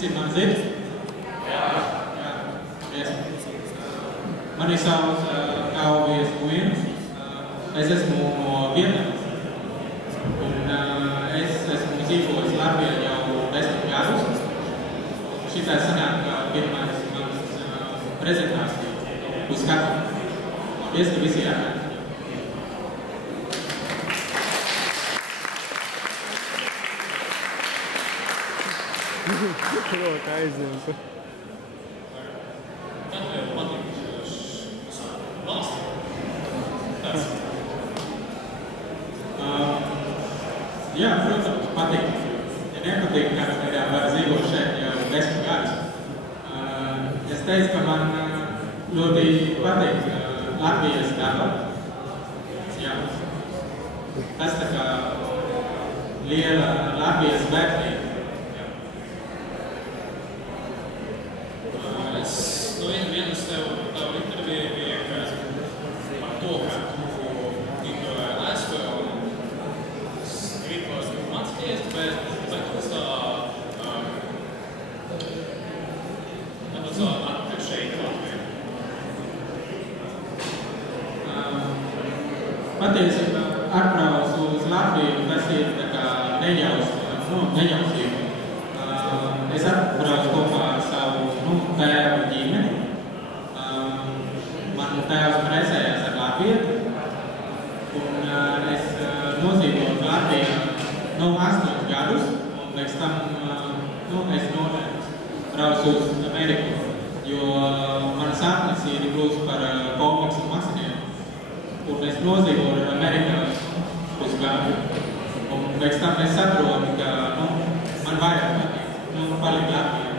Visi man zina? Jā. Mani sauc Kalvijas Guinas. Es esmu no Vietnamas. Un es esmu dzīvojis Latvijā jau 10 gadus. Šitā sanāk pirmais mans prezentācija uz skatu. Paldies, ka visi jānāk. Roka aizņemta. Jā, protams, patīk. Ja nepatīk, kādā veidā var dzīvot šeit jau 10 gadus. Es teicu, ka man ļoti patīk Latvijas daba. Jā. Tas tā kā liela Latvijas vērtība. Vienas tavu interviju bija par to, ka tu ignorēji Latviju un es gribu mācīties, bet tas atpakaļ šeit Latvijā. Patiesībā atbrauc uz Latviju, tas ir tā kā nejausība. Es atbraucu kopā ar savu tēvu ģimeni. Man tēvs precējās ar Latviju, un es nodzīvoju Latvijā 8 gadus, un pēc tam es braucu uz Ameriku, jo man sapnis ir kļūst par komiksu mākslinieku, un es nodzīvoju Amerikā pusgadu, un pēc tam es saprotu, ka man vajag palikt Latvijā.